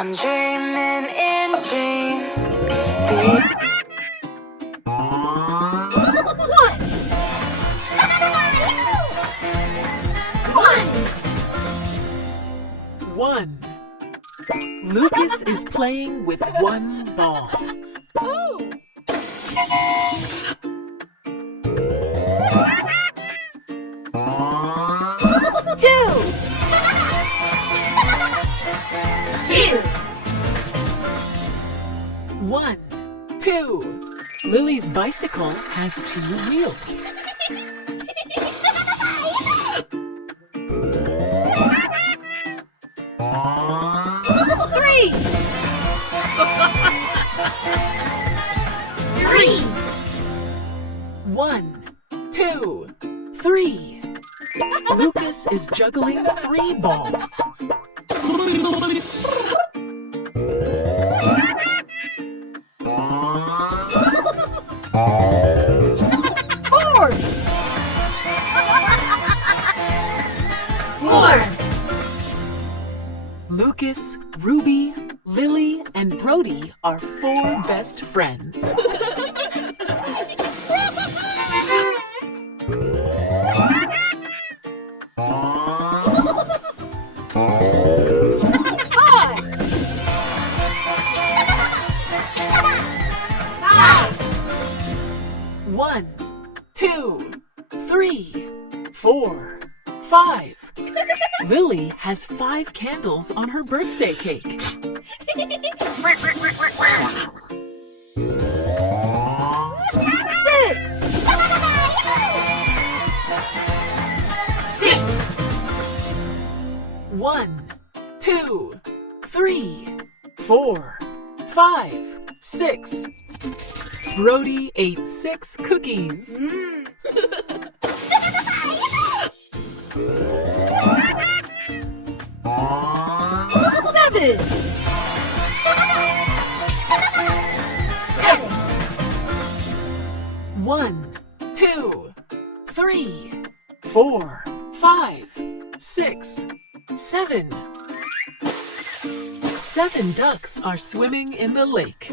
I'm dreaming in dreams. One. Lucas is playing with one ball. Two. One, two. Lily's bicycle has two wheels. Three. One, two, three. Lucas is juggling three balls. Four. Lucas, Ruby, Lily, and Brody are four best friends. One, two, three, four, five. Lily has 5 candles on her birthday cake. Six. One, two, three, four, five, 6. Brody ate 6 cookies. Seven. One, two, three, four, five, 6, 7. 7 ducks are swimming in the lake.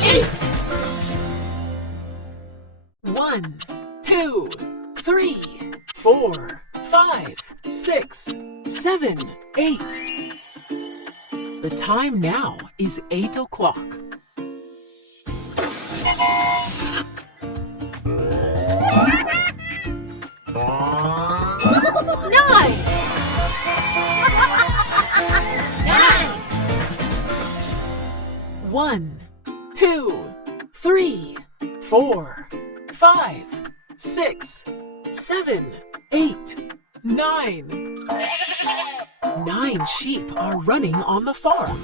Eight. One, two, three, four, five, 6, 7, 8. The time now is 8 o'clock. Nine. One, two, three, four, five, 6, 7, 8, 9. 9 sheep are running on the farm.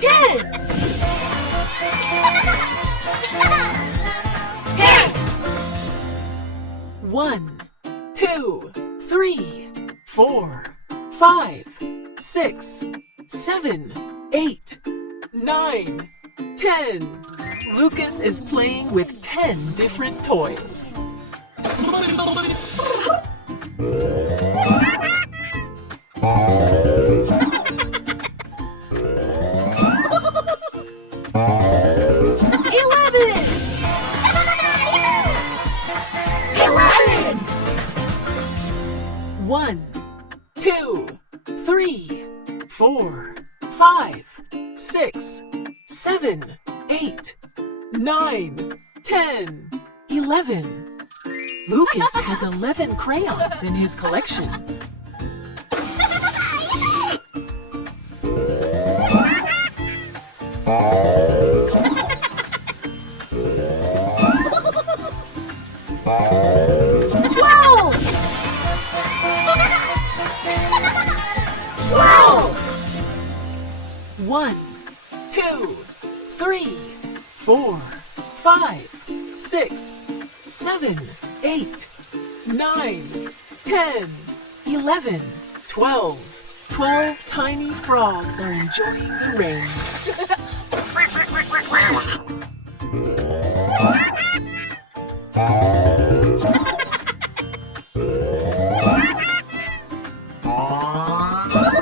Ten. One, two, three, four, five, 6, 7, 8, 9, 10. Lucas is playing with 10 different toys. One, two, three, four, five, 6, 7, 8, 9, 10, 11. Lucas has 11 crayons in his collection. One, two, three, four, five, 6, 7, 8, 9, 10. 11, 12. 12 tiny frogs are enjoying the rain.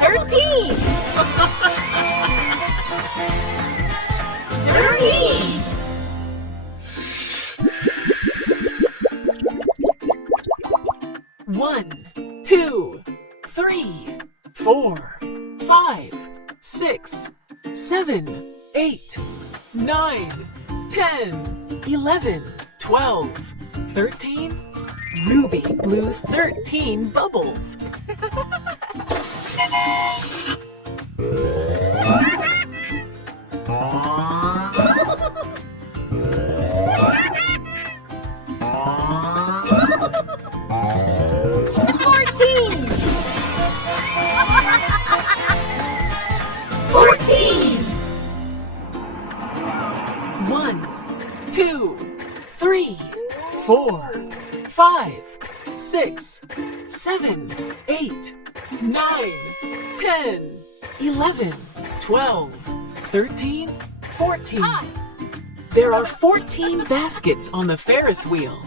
13. 13. 1, 2, 3, 4, 5, 6, 7, 8, 9, 10, 11, 12, 13. Ruby blew 13 bubbles. 14. 14. 1, 2, 3, 4, 5, 6, 7, 8, 9, 10, 11, 12, 13, 14. There are 14 baskets on the Ferris wheel.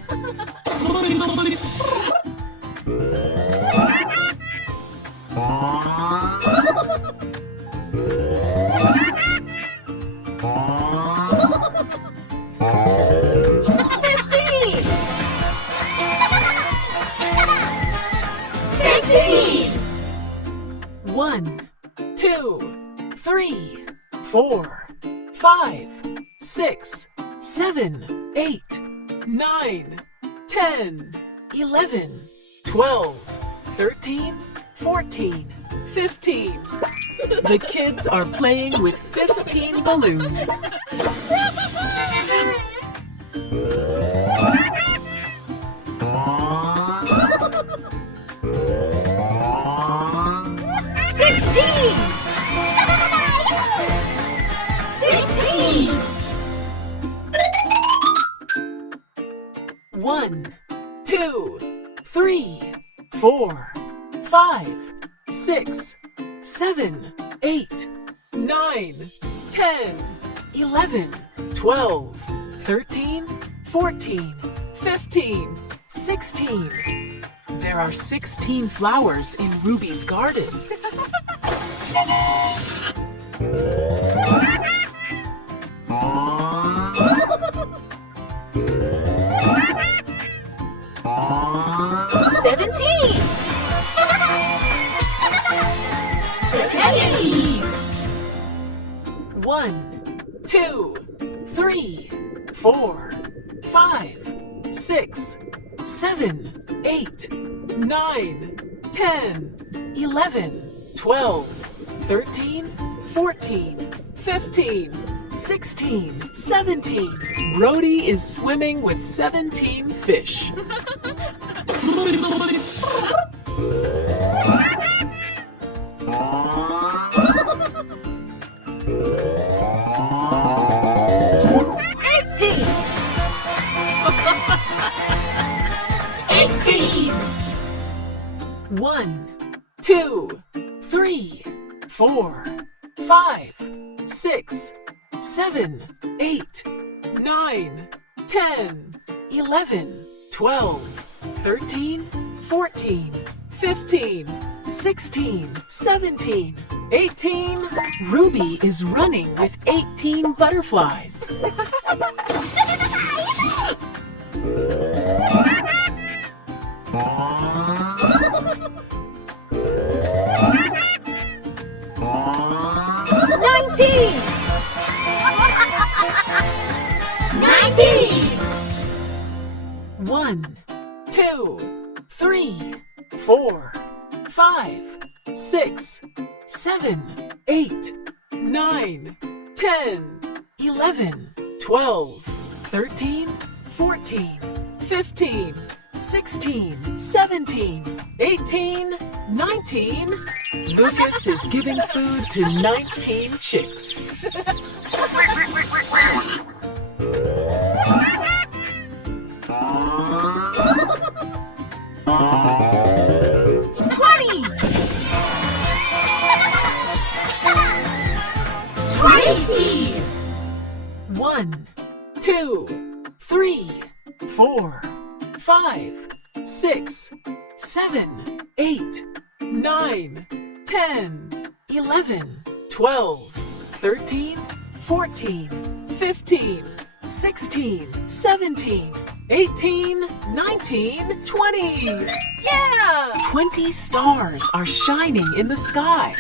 1, 2, 3, 4, 5, 6, 7, 8, 9, 10, 11, 12, 13, 14, 15. The kids are playing with 15 balloons. 16. 16. 1, 2, 3, 4, 5, 6, 7, 8, 9, 10, 11, 12, 13, 14, 15, 16. There are 16 flowers in Ruby's garden. 17. 17. 1, 2, 3, 4, 5, 6, 7, 8, 9, 10, 11, 12, 13, 14, 15, 16, 17. Brody is swimming with 17 fish. 18. 1, 2, 3, 4, 5, 6, 7, 8, 9, 10, 11, 12, 13, 14, 15, 16, 17, 18. Ruby is running with 18 butterflies. 19. 19. 1, 2, 3, 4, 5, 6, 7, 8, 9, 10, 11, 12, 13, 14, 15, 16, 17, 18, 19. Lucas is giving food to 19 chicks. 20. 18. 1, 2, 3, 4, 5, 6, 7, 8, 9, 10, 11, 12, 13, 14, 15, 16, 17, 18, 19, 20. Yeah! 20 stars are shining in the sky.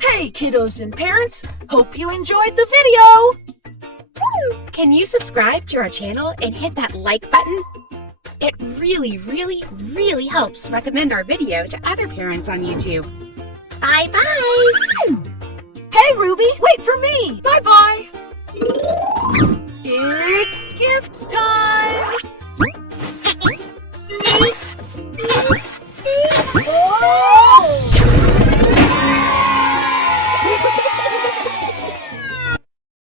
Hey, kiddos and parents! Hope you enjoyed the video! Can you subscribe to our channel and hit that like button? It really helps recommend our video to other parents on YouTube. Bye-bye! Hey, Ruby, wait for me! Bye-bye! It's gift time!